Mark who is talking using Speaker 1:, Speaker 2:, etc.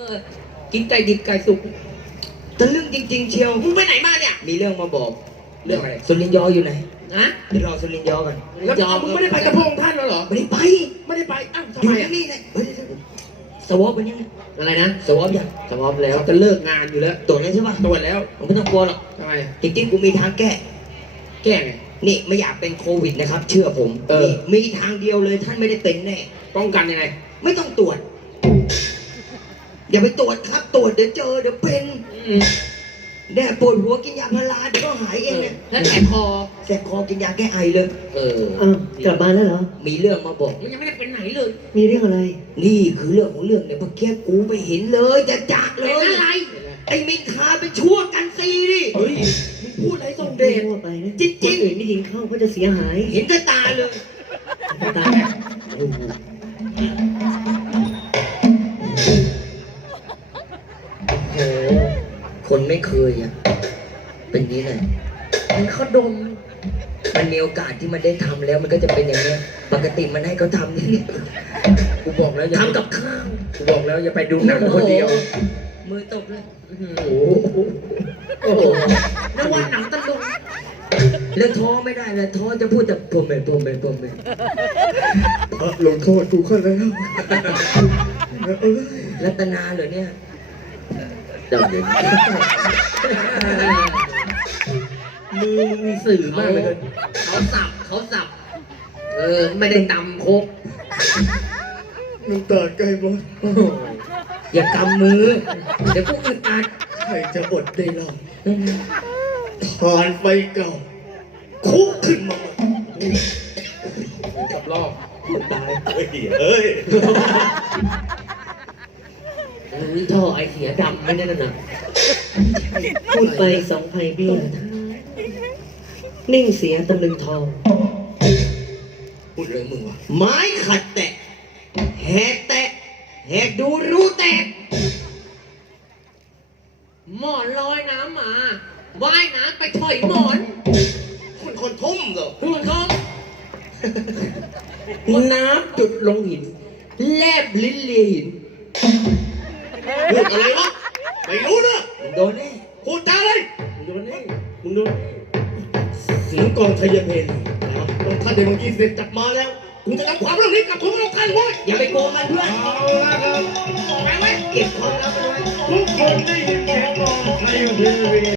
Speaker 1: กินไก่ดิบไก่สุก
Speaker 2: แต่เรื่องจริงๆเชียว
Speaker 1: มึงไปไหนมาเนี่ย
Speaker 2: มีเรื่องมาบอก
Speaker 1: เรื่องอะไร
Speaker 2: สุรินทร์ยออยู่ไหน
Speaker 1: ฮะ
Speaker 2: เดี๋ยวรอสุรินทร์ยอกัน
Speaker 1: แล้วมึงไม่ได้ไปกับพระองค์ท่านแล้วเหรอ
Speaker 2: ไม่ได้ไป
Speaker 1: ไม่ได้ไปอ้าวทำ
Speaker 2: อยู่
Speaker 1: ไมอ่ะ
Speaker 2: ที่นี่เลยเฮ้ยสวอปเป็นยังไง
Speaker 1: อะไรนะ
Speaker 2: สวอปยัง
Speaker 1: สมอบแล้วจะเลิกงานอยู่แล้ว
Speaker 2: ตรวจแล้วใช่ป่ะ
Speaker 1: ตรวจแล้ว
Speaker 2: ผมไม่ต้องกลัวหรอก
Speaker 1: ทำไม
Speaker 2: จริงๆกูมีทางแก้
Speaker 1: แก้ไง
Speaker 2: นี่ไม่อยากเป็นโควิดนะครับ เชื่อผม นี่มีทางเดียวเลยท่านไม่ได้เป็นแน่
Speaker 1: ป้องกันยังไง
Speaker 2: ไม่ต้องตรวจ อย่าไปตรวจครับ ตรวจเดี๋ยวเจอเดี๋ยวเป็นแน่ปวดหัวกินยาพาราเดี๋ยวก็หายเองเนี่ย
Speaker 1: แล้วแสบคอ
Speaker 2: แสบคอกินยาแก้ไอเลย
Speaker 3: อ้าวกลับมาแล้วเหรอ
Speaker 2: มีเรื่องมาบอก
Speaker 1: มันยังไม่ได้ไปไหนเลย
Speaker 3: มีเรื่องอะไร
Speaker 2: นี่คือเรื่องของเรื่องเนี่ยเมื่อกี้กูไปเห็นเลยจะจักเล
Speaker 1: เป็น
Speaker 2: ย
Speaker 1: อะไร
Speaker 2: ไอ้มินคาเป็นชั่วกันซีดิ
Speaker 1: เฮ้ยมึงพูดอะไรส่งเดช
Speaker 3: มั่วไปนะ
Speaker 2: จริงๆ
Speaker 3: คนอื่นไม่ยิงเข้าก็จะเสียหาย
Speaker 2: เห็นกับตาเลย
Speaker 3: ตาย
Speaker 2: โอ้โหคนไม่เคยอ่ะ เป็นนี้เลย
Speaker 1: มันเขาดม
Speaker 2: มันมีโอกาสที่มันได้ทำแล้วมันก็จะเป็นอย่างเนี้ยปกติมันให้เขาทำนี่
Speaker 1: กูบอกแล้วอย่า
Speaker 2: ทำกับข้าว
Speaker 1: กูบอกแล้วอย่าไปดูหนังคนเดียว
Speaker 2: มือตบเลย
Speaker 1: โอ้โหโอ้โหนึกว่าหนังตลก
Speaker 2: แล้วท้อไม่ได้แล้วท้อจะพูดแต่ผมเป็น
Speaker 1: ลงโทษกูก็แล้ว
Speaker 2: รัตนาเหรอเนี่ย
Speaker 1: จำเด็มือมึงมีสื่อมากเลย
Speaker 2: เขาสับ ไม่ได้ตำโคก
Speaker 1: น้ำตาใกล้หมด
Speaker 2: อย่ากำมือ เดี๋ยวพวกอึดอัด
Speaker 1: ใครจะอดได้เล่าทานไฟเก่า คุกขึ้นมากับรอบตายเฮ้ยนี่ท่อไอเสียดำไม่ได้นั่นน่ะ
Speaker 3: พูดไปสองไพเบี้ยนิ่งเสียตำลึงทอง
Speaker 1: พูดเลยมึงวะ
Speaker 2: ไม้ขัดแตะแหกแตะแหกดูรู้แตก
Speaker 1: หมอนลอยน้ำมาว่ายน้ำไปถอยหมอน
Speaker 2: คุณคนทุ่มเหรอ
Speaker 1: คุณท้องน้ำจุดลงหิน แลบลิ้นเลียหิน
Speaker 2: พูดอะไรวะ ไม่รู้นะโดนแน่พูดจาอะไร
Speaker 1: มึงโดนนี่มึงโดนเสียงกองชัยเพลนะครับต้องท่านเดี๋ยวเมื่อกี้เสร็จจับมาแล้วกูจะนำความเรื่องนี้กลับทุกท่านไว้
Speaker 2: อย่าไปโกงมันเพื่อน
Speaker 1: เอาละครับ
Speaker 2: ไปไว้เก็บความลับไว้
Speaker 1: ทุกคนได้ยินเสียงกองชัยเพล